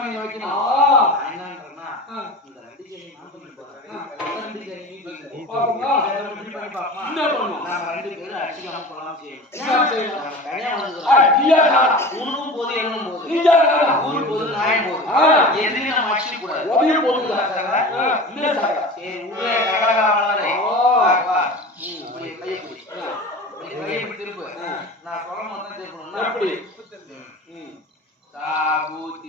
அண்ணாமலை நோக்கினா அண்ணான்றா இந்த ரெண்டு ஜெனி நான் பண்ணி போறேன் ரெண்டு ஜெனி நீ பாப்போமா ரெண்டு பண்ணி பாப்போமா என்ன பண்ணுவோம்? நான் ரெண்டு பேரும் அடிக்காம போலாம் செய்யணும் என்ன செய்யணும்? தனியா வந்துறோம் நீயா நானா ஊனும் போது எழுணும் போது. நீயா நானா ஊனும் போது நாயம் போது. எதிரே நம்ம அடிச்சு கூடாது. ஒரே போது இல்ல சார். சரி? ஊரே கலகலகலரே வா நீ போய் கையை பிடி. கையை பிடி திருப்பு. நான் சொல்ல மாட்டேன் திருப்பணும் எப்படி? சாபு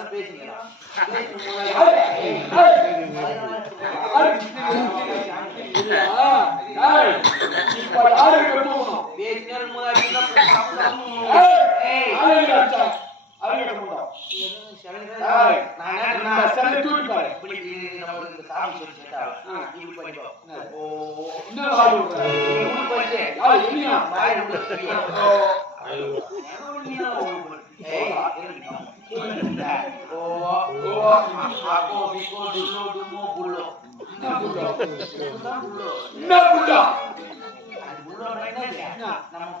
பேசுங்க வந்து சாமி சொல்லி கேட்டா இது பண்ணிப்போம் ஓ இந்த மாதிரி உங்களுக்கு போச்சு யாரு எண்ணியா மாயிரம் நம்ம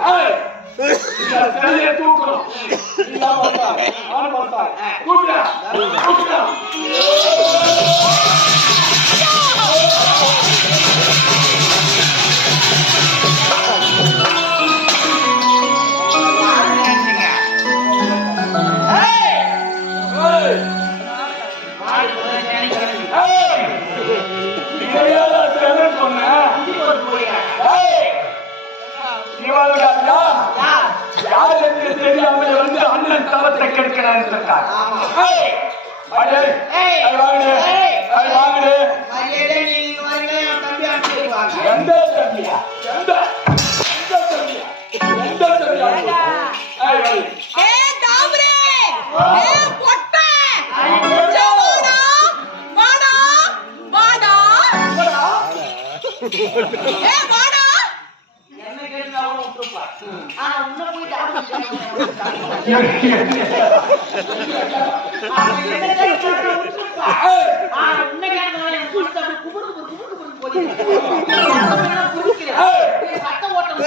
Hey! தலையை தூக்கணும் ஆன பார்த்தா கூப்பிட்டா கூப்பிட்டா செல்வத்தை கெடுக்கிறார் என்றார் Hey, சத்த கூடாது